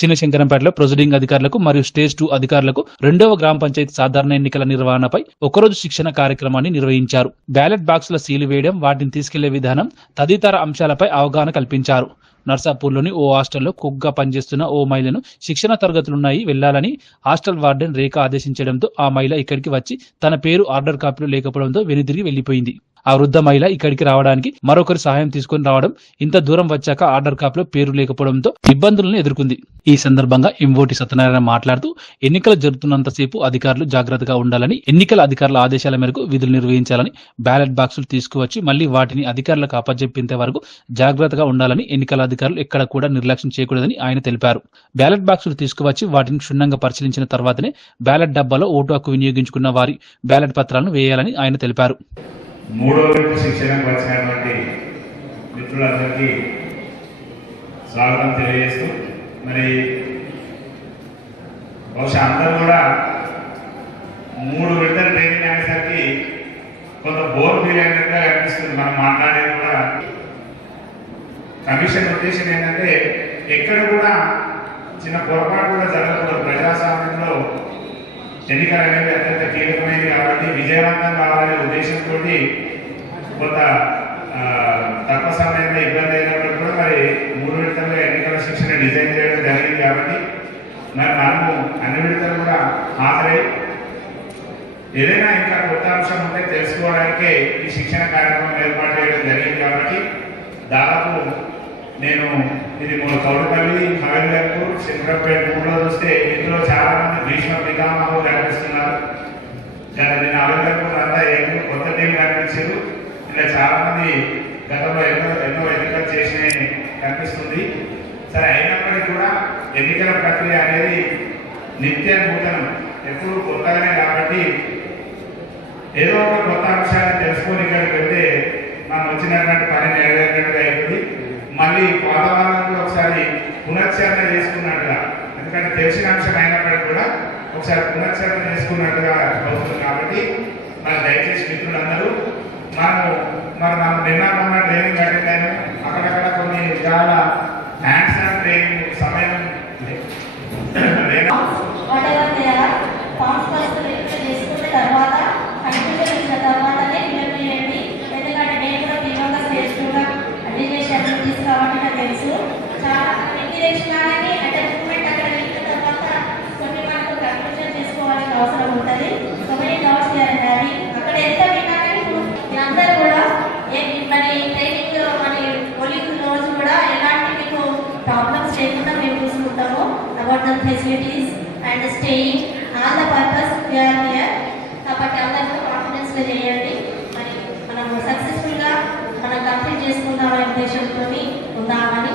చిన్న శంకరంపేటలో ప్రొసీడింగ్ అధికారులకు మరియు స్టేజ్ టూ అధికారులకు రెండవ గ్రామ పంచాయతీ సాధారణ ఎన్నికల నిర్వహణపై ఒకరోజు శిక్షణ కార్యక్రమాన్ని నిర్వహించారు. బ్యాలెట్ బాక్సుల సీలు వేయడం వాటిని తీసుకెళ్ళే విధానం తదితర అంశాలపై అవగాహన కల్పించారు. నర్సాపూర్లోని ఓ హాస్టల్లో కుగ్గా పనిచేస్తున్న ఓ మహిళను శిక్షణ తరగతులున్నాయి వెళ్ళాలని హాస్టల్ వార్డెన్ రేఖ ఆదేశించడంతో ఆ మహిళ ఇక్కడికి వచ్చి తన పేరు ఆర్డర్ కాపీలో లేకపోవడంతో వెనుదిరిగి వెళ్ళిపోయింది ఆ వృద్ధ మహిళ ఇక్కడికి రావడానికి మరొకరి సహాయం తీసుకుని రావడం ఇంత దూరం వచ్చాక ఆర్డర్ కాపీలో పేరు లేకపోవడంతో ఇబ్బందులను ఎదుర్కొంది. ఈ సందర్భంగా ఎంఓటి సత్యనారాయణ మాట్లాడుతూ ఎన్నికలు జరుగుతున్నంతసేపు అధికారులు జాగ్రత్తగా ఉండాలని ఎన్నికల అధికారుల ఆదేశాల మేరకు విధులు నిర్వహించాలని బ్యాలెట్ బాక్సులు తీసుకువచ్చి మళ్ళీ వాటిని అధికారులకు అప్పజెప్పేంత వరకు జాగ్రత్తగా ఉండాలని ఎన్నికల అధికారులు ఎక్కడ కూడా నిర్లక్ష్యం చేయకూడదని ఆయన తెలిపారు. బ్యాలెట్ బాక్సులు తీసుకువచ్చి వాటిని క్షుణ్ణంగా పరిశీలించిన తర్వాతనే బ్యాలెట్ డబ్బాలో ఓటు హక్కు వినియోగించుకున్న వారి బ్యాలెట్ పత్రాలను వేయాలని ఆయన తెలిపారు. మూడో విడత శిక్షణకు వచ్చినటువంటి మిత్రులందరికీ స్వాగతం తెలియజేస్తూ మరి బహుశా అందరూ కూడా మూడు విడతల ట్రైనింగ్ అనేసరికి కొంత బోర్ ఫీల్ అయినట్టుగా అనిపిస్తుంది. మనం మాట్లాడేది కూడా కమిషన్ ఉద్దేశం ఏంటంటే ఎక్కడ కూడా చిన్న పొరపాటు కూడా జరగకూడదు. ప్రజాస్వామ్యంలో ఎన్నికలు అనేవి అత్యంత కీలకమైనవి కాబట్టి విజయవంతం కావాలనే ఉద్దేశంతో కొంత తక్కువ సమయంలో ఇబ్బంది అయినప్పుడు కూడా మరి మూడు విడతల్లో ఎన్నికల శిక్షణ డిజైన్ చేయడం జరిగింది కాబట్టి మరి మనము అన్ని విడతలు కూడా హాజరై ఏదైనా ఇంకా కొత్త అంశం ఉంటే తెలుసుకోవడానికే ఈ శిక్షణ కార్యక్రమం ఏర్పాటు చేయడం జరిగింది కాబట్టి దాదాపు నేను ఇది మూడు కౌడపల్లి హవేలకు శంకరపేట మూడులో చూస్తే ఇందులో చాలా మంది భీష్మ పితామహులు కనిపిస్తున్నారు. గత నేను అవేలకు అంతా ఏమి కొత్త టీం కనిపించారు ఇలా చాలా మంది గతంలో ఎన్నో ఎన్నో ఎన్నికలు చేసిన కనిపిస్తుంది. సరే అయినప్పటికీ కూడా ఎన్నికల ప్రక్రియ అనేది నిత్య నూతనం ఎప్పుడు కొత్తగానే కాబట్టి ఏదో ఒక కొత్త అంశాన్ని తెలుసుకొని ఇక్కడికి వెళ్తే మనం వచ్చినటువంటి పని నెరవేరినట్టుగా అవుతుంది మళ్ళీ వాతావరణంలో ఒకసారి పునశ్చరణ చేసుకున్నట్టుగా ఎందుకంటే తెలిసిన అంశం అయినప్పటికీ కూడా ఒకసారి పునశ్చరణ చేసుకున్నట్టుగా అవుతుంది కాబట్టి మరి దయచేసి మిత్రులందరూ మనము మరి మనం నిన్న ట్రైనింగ్ అటెండ్ అక్కడక్కడ కొన్ని చాలా హ్యాండ్స్ ఆన్ ట్రైనింగ్ సమయం లేనా చేసుకున్న తర్వాత కన్ఫ్యూజన్ ఇచ్చిన తర్వాతనే ఫిల్అప్ చేయండి ఎందుకంటే నేను కూడా తీవ్రంగా స్టేజ్ కూడా అడ్మినిస్ట్రేషన్ కాబట్టి నాకు తెలుసు. చాలా ఎన్ని తెచ్చినా about the facilities and staying all the purpose we are here కాబట్టి అందరితో కాన్ఫిడెన్స్గా చేయండి. మరి మనం సక్సెస్ఫుల్గా మనం కంప్లీట్ చేసుకుందామనే ఉద్దేశంతో ఉందామని